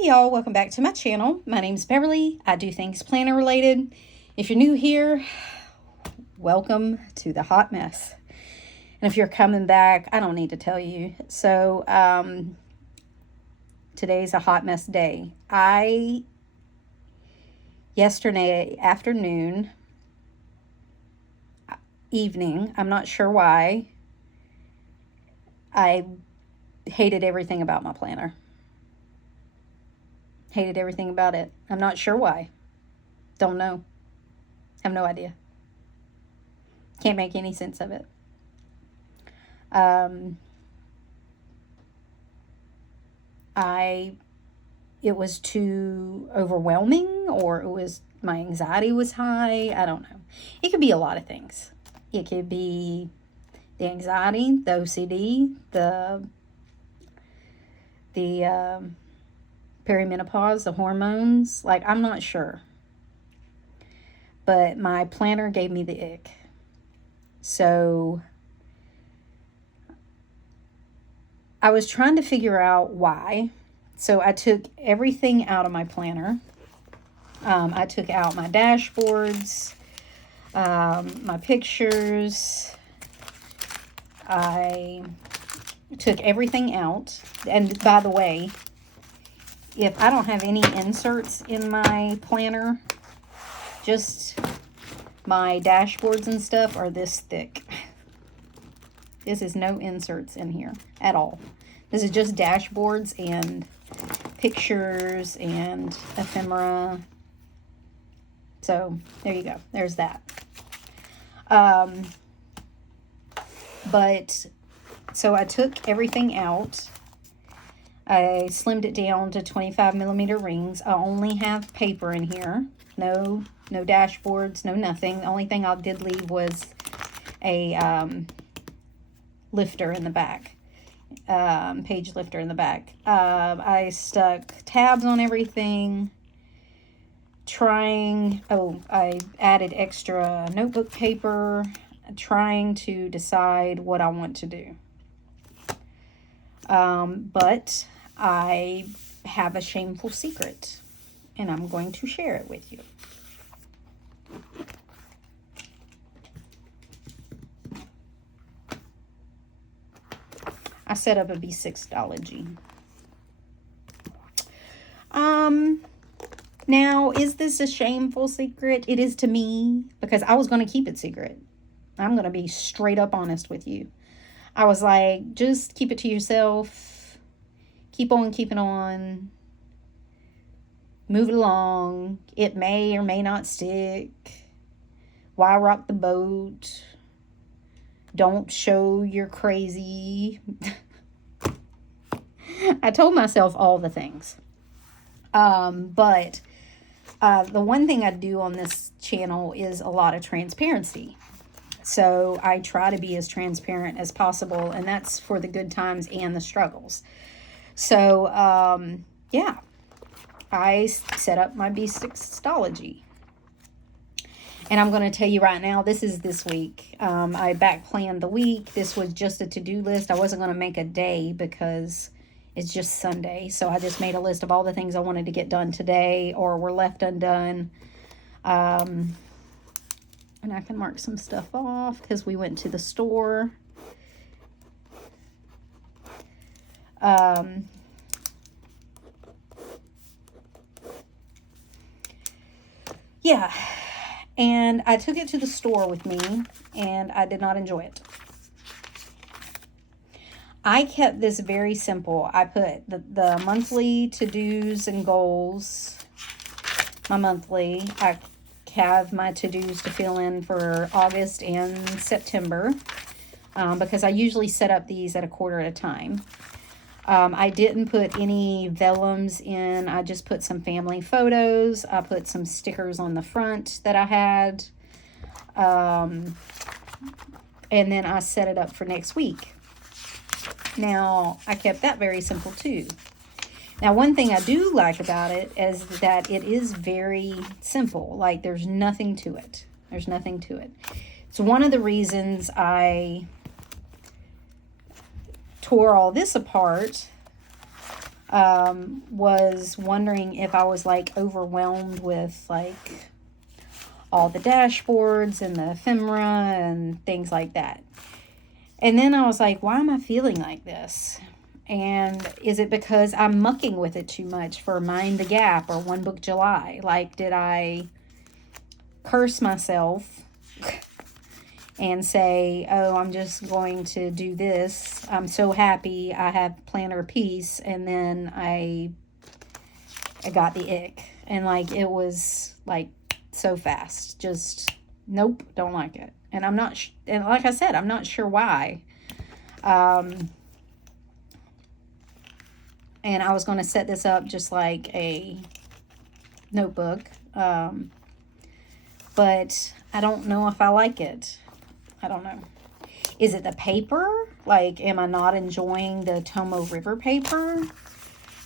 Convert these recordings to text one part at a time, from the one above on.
Hey y'all, welcome back to my channel. My name's Beverly. I do things planner related. If you're new here, welcome to the hot mess. And if you're coming back, I don't need to tell you. So today's a hot mess day. Yesterday afternoon, evening, I'm not sure why, I hated everything about my planner. Hated everything about it. I'm not sure why. Don't know. Have no idea. Can't make any sense of it. It was too overwhelming, or my anxiety was high. I don't know. It could be a lot of things. It could be the anxiety, the OCD, the perimenopause, the hormones. Like, I'm not sure. But my planner gave me the ick. So I was trying to figure out why. So I took everything out of my planner. I took out my dashboards, my pictures. I took everything out. And by the way, if I don't have any inserts in my planner, just my dashboards and stuff are this thick. This is no inserts in here at all. This is just dashboards and pictures and ephemera. So there you go. There's that. So I took everything out. I slimmed it down to 25mm rings. I only have paper in here. No dashboards, no nothing. The only thing I did leave was a lifter in the back. Page lifter in the back. I stuck tabs on everything. I added extra notebook paper. Trying to decide what I want to do. But I have a shameful secret, and I'm going to share it with you. I set up a B6 Stalogy. Now, is this a shameful secret? It is to me, because I was going to keep it secret. I'm going to be straight up honest with you. I was like, just keep it to yourself. Keep on keeping on. Move it along. It may or may not stick. Why rock the boat? Don't show you're crazy. I told myself all the things. But the one thing I do on this channel is a lot of transparency. So I try to be as transparent as possible, and that's for the good times and the struggles. So, yeah, I set up my B6 Stalogy. And I'm going to tell you right now, this is this week. I back planned the week. This was just a to-do list. I wasn't going to make a day because it's just Sunday. So I just made a list of all the things I wanted to get done today or were left undone. And I can mark some stuff off because we went to the store. Yeah. And I took it to the store with me, and I did not enjoy it. I kept this very simple. I put the monthly to-dos and goals, my monthly. I have my to-dos to fill in for August and September because I usually set up these at a quarter at a time. I didn't put any vellums in. I just put some family photos. I put some stickers on the front that I had. And then I set it up for next week. Now, I kept that very simple too. Now, one thing I do like about it is that it is very simple. Like, there's nothing to it. There's nothing to it. It's one of the reasons I tore all this apart was wondering if I was like overwhelmed with like all the dashboards and the ephemera and things like that. And then I was like, why am I feeling like this? And is it because I'm mucking with it too much for Mind the Gap or One Book July? Like, did I curse myself and say, oh, I'm just going to do this. I'm so happy I have planner peace. And then I got the ick. And like, it was like so fast. Just, nope, don't like it. And I'm not, and like I said, I'm not sure why. And I was going to set this up just like a notebook. But I don't know if I like it. I don't know. Is it the paper? Like, am I not enjoying the Tomoe River paper?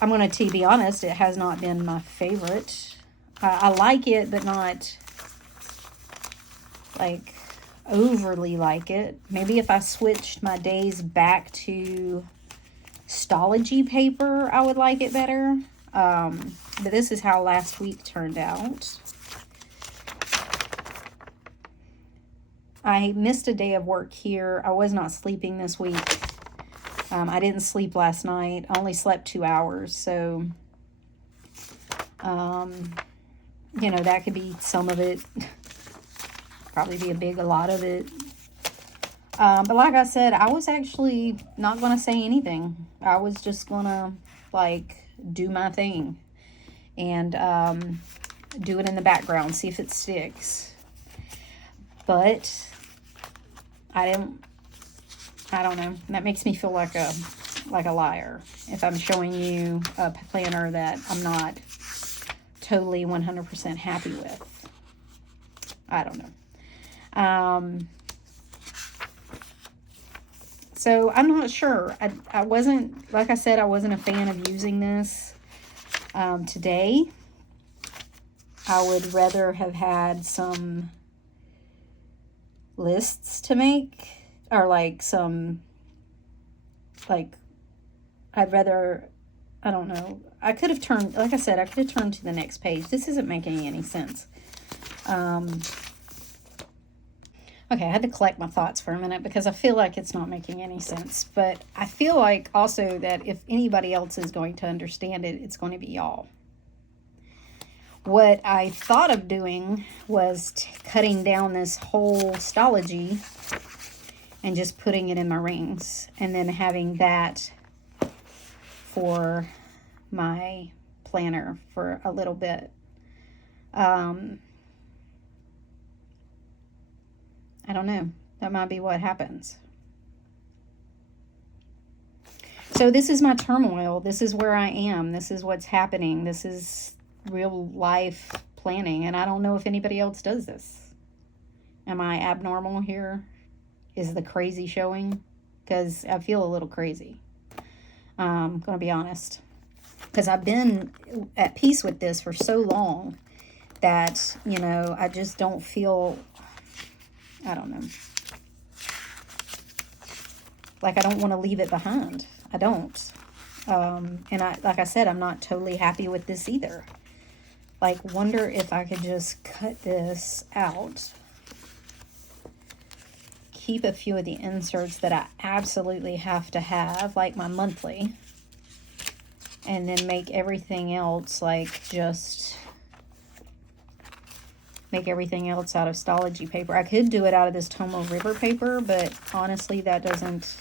I'm going to be honest, it has not been my favorite. I like it, but not like overly like it. Maybe if I switched my days back to Stalogy paper, I would like it better. But this is how last week turned out. I missed a day of work here. I was not sleeping this week. I didn't sleep last night. I only slept 2 hours. So, you know, that could be some of it. Probably be a lot of it. But like I said, I was actually not going to say anything. I was just going to, like, do my thing. And do it in the background. See if it sticks. But I don't know. That makes me feel like a liar if I'm showing you a planner that I'm not totally 100% happy with. I don't know. So I'm not sure. I wasn't, like I said, I wasn't a fan of using this today. I would rather have had some lists to make, or like some, like, I'd rather, I don't know. I could have turned, like I said, I could have turned to the next page. This isn't making any sense. Okay, I had to collect my thoughts for a minute because I feel like it's not making any sense. But I feel like also that if anybody else is going to understand it, it's going to be y'all. What I thought of doing was cutting down this whole Stalogy and just putting it in my rings. And then having that for my planner for a little bit. I don't know. That might be what happens. So this is my turmoil. This is where I am. This is what's happening. This is real life planning. And I don't know if anybody else does this. Am I abnormal here? Is the crazy showing? Because I feel a little crazy. I'm going to be honest. Because I've been at peace with this for so long that, you know, I just don't feel... I don't know. Like, I don't want to leave it behind. I don't. And like I said, I'm not totally happy with this either. Like, wonder if I could just cut this out. Keep a few of the inserts that I absolutely have to have, like my monthly. And then make everything else, like, just... make everything else out of Stalogy paper. I could do it out of this Tomoe River paper, but honestly, that doesn't...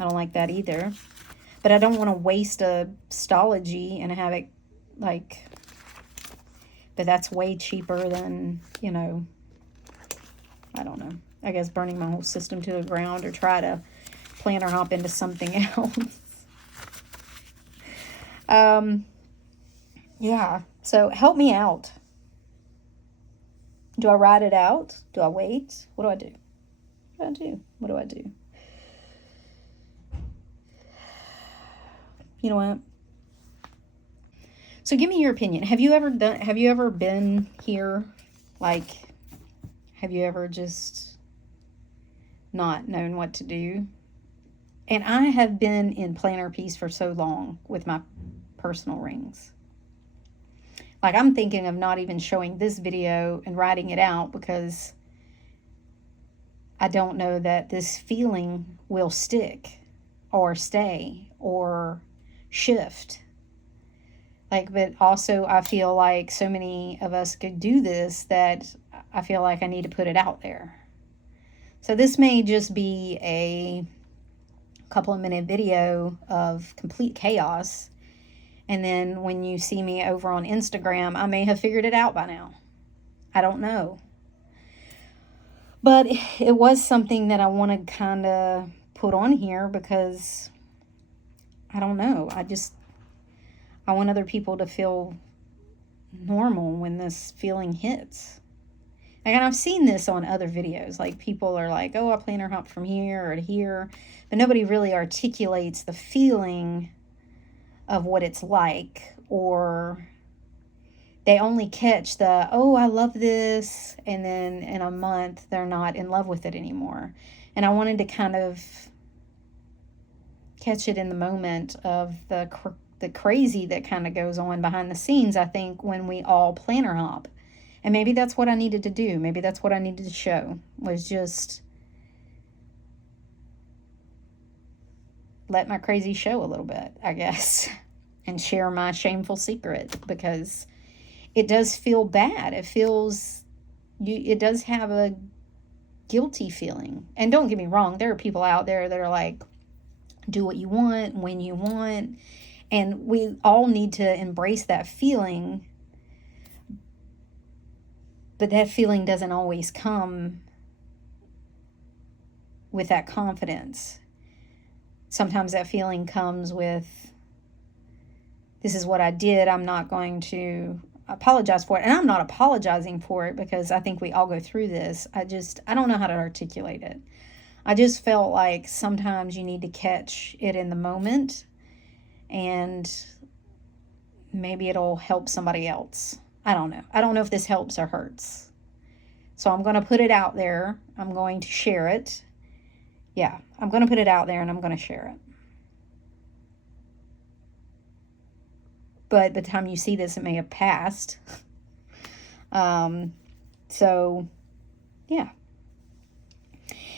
I don't like that either. But I don't want to waste a Stalogy and have it, like... But that's way cheaper than, you know... I don't know. I guess burning my whole system to the ground or try to planner hop into something else. Yeah. So, help me out. Do I write it out? Do I wait? What do I do? What do I do? What do I do? You know what? So give me your opinion. Have you ever been here? Like, have you ever just not known what to do? And I have been in planner peace for so long with my personal rings. Like, I'm thinking of not even showing this video and writing it out because I don't know that this feeling will stick or stay or shift. Like, but also I feel like so many of us could do this that I feel like I need to put it out there. So this may just be a couple of minute video of complete chaos. And then when you see me over on Instagram, I may have figured it out by now. I don't know. But it was something that I want to kind of put on here because I don't know. I want other people to feel normal when this feeling hits. And I've seen this on other videos. Like, people are like, oh, I planner hop from here or to here. But nobody really articulates the feeling of what it's like, or they only catch the, oh, I love this, and then in a month they're not in love with it anymore. And I wanted to kind of catch it in the moment of the crazy that kind of goes on behind the scenes, I think, when we all planner hop. And maybe that's what I needed to do. Maybe that's what I needed to show, was just let my crazy show a little bit, I guess, and share my shameful secret, because it does feel bad. It does have a guilty feeling. And don't get me wrong, there are people out there that are like, do what you want, when you want. And we all need to embrace that feeling. But that feeling doesn't always come with that confidence. Sometimes that feeling comes with, this is what I did, I'm not going to apologize for it. And I'm not apologizing for it, because I think we all go through this. I don't know how to articulate it. I just felt like sometimes you need to catch it in the moment, and maybe it'll help somebody else. I don't know. I don't know if this helps or hurts. So I'm going to put it out there. I'm going to share it. Yeah, I'm going to put it out there and I'm going to share it. But by the time you see this, it may have passed. So, yeah.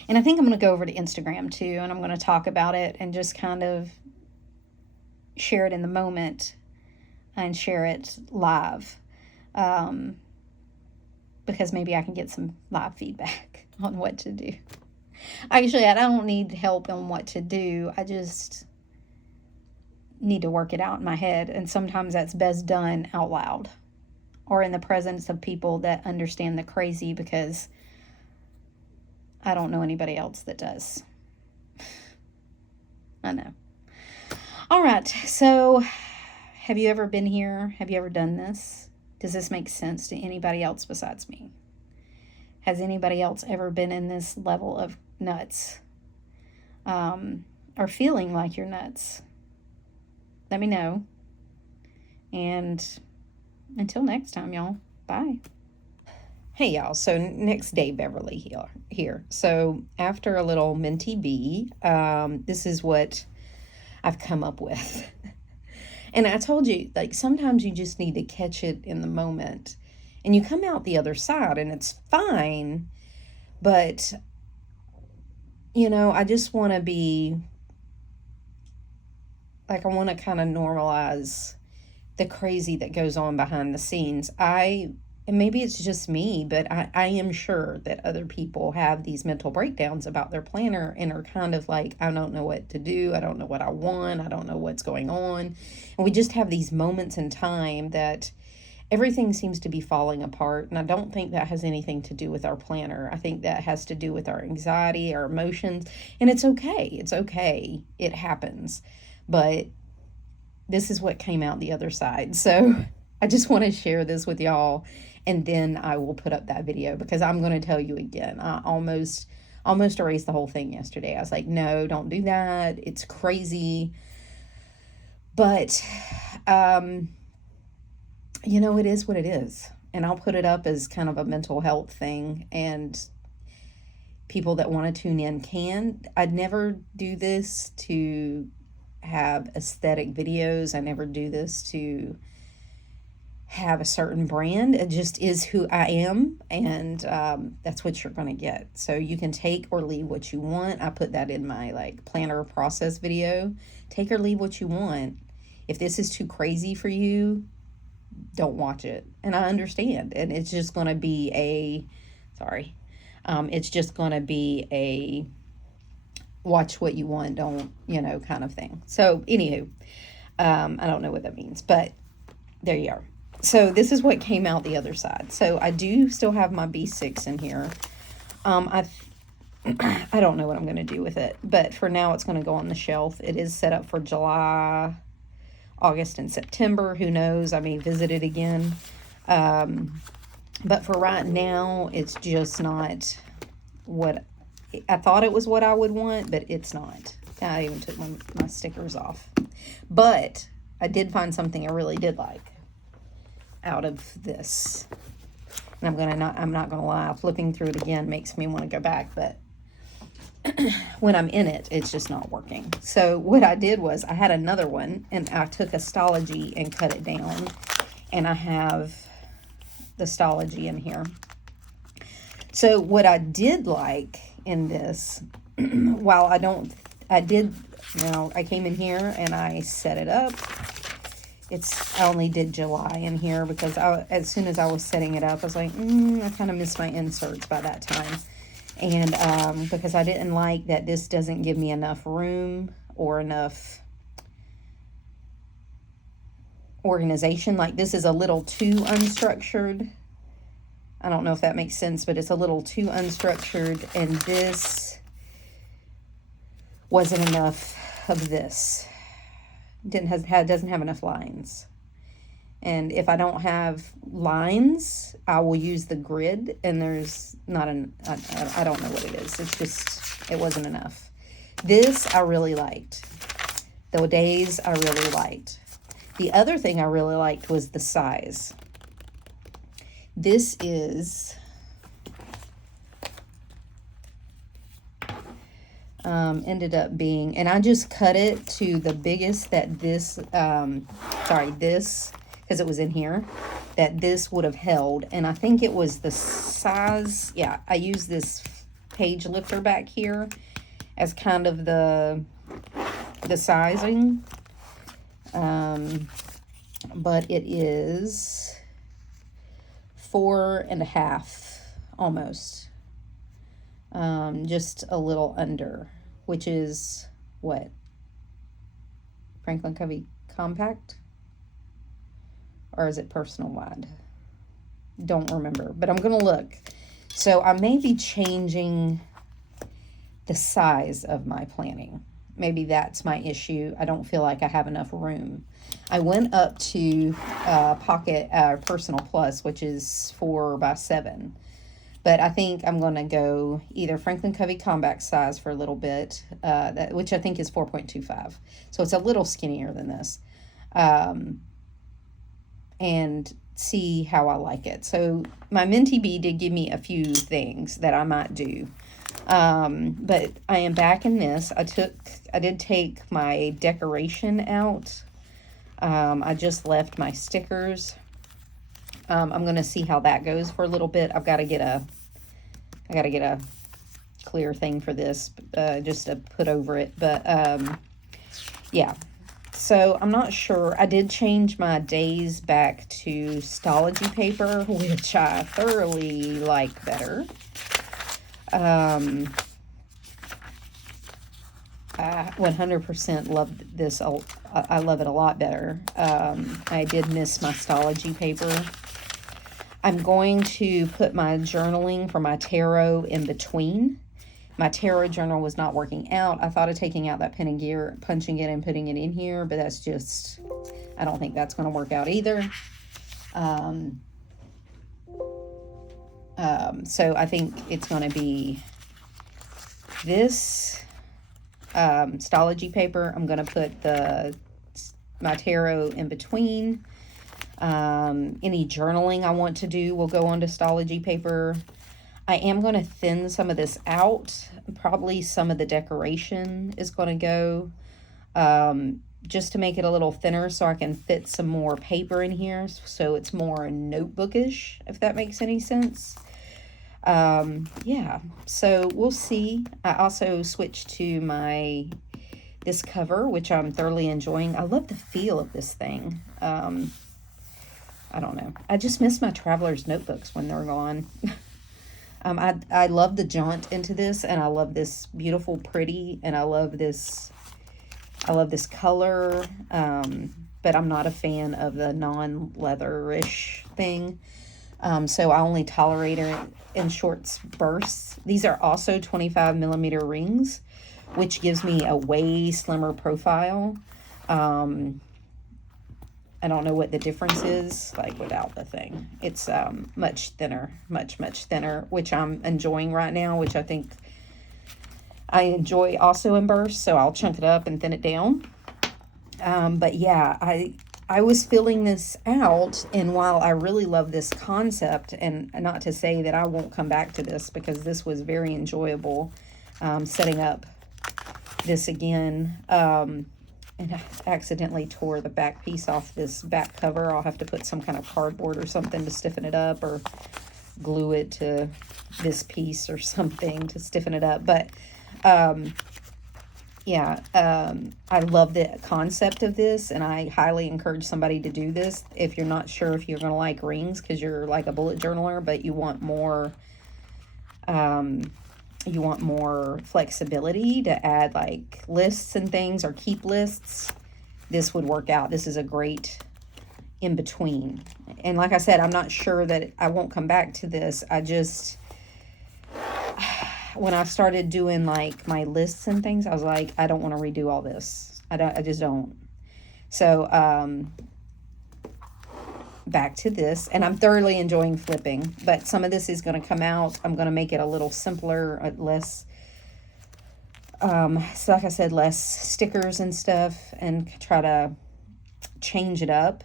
And I think I'm going to go over to Instagram too, and I'm going to talk about it and just kind of share it in the moment and share it live. Because maybe I can get some live feedback on what to do. Actually, I don't need help on what to do. I just need to work it out in my head. And sometimes that's best done out loud or in the presence of people that understand the crazy, because I don't know anybody else that does. I know. All right. So have you ever been here? Have you ever done this? Does this make sense to anybody else besides me? Has anybody else ever been in this level of nuts? Or feeling like you're nuts? Let me know. And until next time, y'all. Bye. Hey, y'all. So next day, Beverly here. So after a little minty bee, this is what I've come up with. And I told you, like, sometimes you just need to catch it in the moment. And you come out the other side and it's fine. But, you know, I just want to be, like, I want to kind of normalize the crazy that goes on behind the scenes. And maybe it's just me, but I am sure that other people have these mental breakdowns about their planner and are kind of like, I don't know what to do. I don't know what I want. I don't know what's going on. And we just have these moments in time that everything seems to be falling apart. And I don't think that has anything to do with our planner. I think that has to do with our anxiety, our emotions. And it's okay. It's okay. It happens. But this is what came out the other side. So I just want to share this with y'all. And then I will put up that video, because I'm going to tell you again. I almost erased the whole thing yesterday. I was like, no, don't do that. It's crazy. But, you know, it is what it is. And I'll put it up as kind of a mental health thing. And people that want to tune in can. I'd never do this to have aesthetic videos. I never do this to have a certain brand. It just is who I am, and that's what you're going to get. So you can take or leave what you want. I put that in my like planner process video. Take or leave what you want. If this is too crazy for you, don't watch it. And I understand. And it's just going to be it's just going to be a watch what you want, don't, kind of thing. So anywho, I don't know what that means, but there you are. So this is what came out the other side. So I do still have my B6 in here. I don't know what I'm going to do with it, but for now it's going to go on the shelf. It is set up for July, August, and September. Who knows? I may visit it again. But for right now, it's just not what I thought it was what I would want, but it's not. I even took my stickers off. But I did find something I really did like out of this. And I'm not gonna lie, flipping through it again makes me want to go back, but when I'm in it, it's just not working. So what I did was I had another one, and I took a Stalogy and cut it down, and I have the Stalogy in here. So what I did like in this, while I came in here and I set it up. I only did July in here because as soon as I was setting it up, I was like, I kind of missed my inserts by that time. And because I didn't like that this doesn't give me enough room or enough organization. Like, this is a little too unstructured. I don't know if that makes sense, but it's a little too unstructured, and this wasn't enough of this. Doesn't have enough lines. And if I don't have lines, I will use the grid, and there's not I don't know what it is. It's just, it wasn't enough. This I really liked. The days I really liked. The other thing I really liked was the size. This is ended up being, and I just cut it to the biggest that this, because it was in here, that this would have held. And I think it was the size, yeah, I used this page lifter back here as kind of the sizing. But it is 4.5 almost, just a little under, which is what, Franklin Covey Compact, or is it personal wide? Don't remember, but I'm gonna look. So I may be changing the size of my planning. Maybe that's my issue. I don't feel like I have enough room. I went up to Pocket Personal Plus, which is 4x7. But I think I'm going to go either Franklin Covey Compact size for a little bit, which I think is 4.25. So it's a little skinnier than this. And see how I like it. So my Menty Bee did give me a few things that I might do. But I am back in this. I did take my decoration out. I just left my stickers. I'm going to see how that goes for a little bit. I got to get a clear thing for this, just to put over it. But, yeah. So I'm not sure. I did change my days back to Stalogy paper, which I thoroughly like better. I 100% love this. I love it a lot better. I did miss my Stalogy paper. I'm going to put my journaling for my tarot in between. My tarot journal was not working out. I thought of taking out that pen and gear, punching it and putting it in here, but that's just, I don't think that's going to work out either. So I think it's going to be this Stalogy paper. I'm going to put my tarot in between. Any journaling I want to do will go onto Stalogy paper. I am going to thin some of this out. Probably some of the decoration is going to go, just to make it a little thinner so I can fit some more paper in here so it's more notebookish, if that makes any sense. Yeah, so we'll see. I also switched to this cover, which I'm thoroughly enjoying. I love the feel of this thing. I don't know. I just miss my traveler's notebooks when they're gone. I love the jaunt into this, and I love this beautiful pretty, and I love this color, but I'm not a fan of the non-leatherish thing. So I only tolerate it in short bursts. These are also 25 millimeter rings, which gives me a way slimmer profile. I don't know what the difference is, like, without the thing. It's much thinner, much thinner, which I'm enjoying right now, which I think I enjoy also in bursts, so I'll chunk it up and thin it down. But yeah, I was filling this out, and while I really love this concept, and not to say that I won't come back to this, because this was very enjoyable, setting up this again, and I accidentally tore the back piece off this back cover. I'll have to put some kind of cardboard or something to stiffen it up, or glue it to this piece or something to stiffen it up. But yeah, I love the concept of this, and I highly encourage somebody to do this if you're not sure if you're going to like rings, because you're like a bullet journaler, but you want more flexibility to add like lists and things, or keep lists. This would work out. This is a great in between. And like I said, I'm not sure that I won't come back to this. I just, when I started doing like my lists and things, I was like, I don't want to redo all this. I just don't. So, back to this, and I'm thoroughly enjoying flipping, but some of this is going to come out. I'm going to make it a little simpler, less, so like I said, less stickers and stuff, and try to change it up.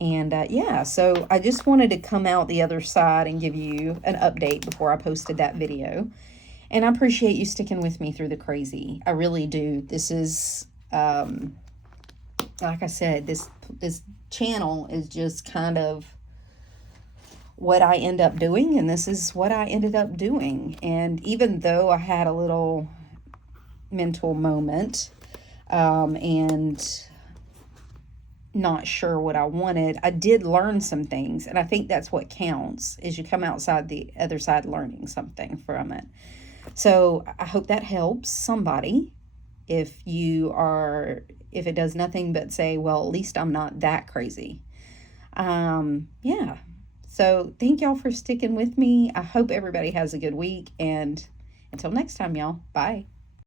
And yeah, so I just wanted to come out the other side and give you an update before I posted that video. And I appreciate you sticking with me through the crazy. I really do. This is, like I said, this channel is just kind of what I end up doing, and this is what I ended up doing. And even though I had a little mental moment, and not sure what I wanted, I did learn some things, and I think that's what counts, is you come outside the other side learning something from it. So I hope that helps somebody. If it does nothing but say, well, at least I'm not that crazy. Yeah. So thank y'all for sticking with me. I hope everybody has a good week, and until next time, y'all. Bye.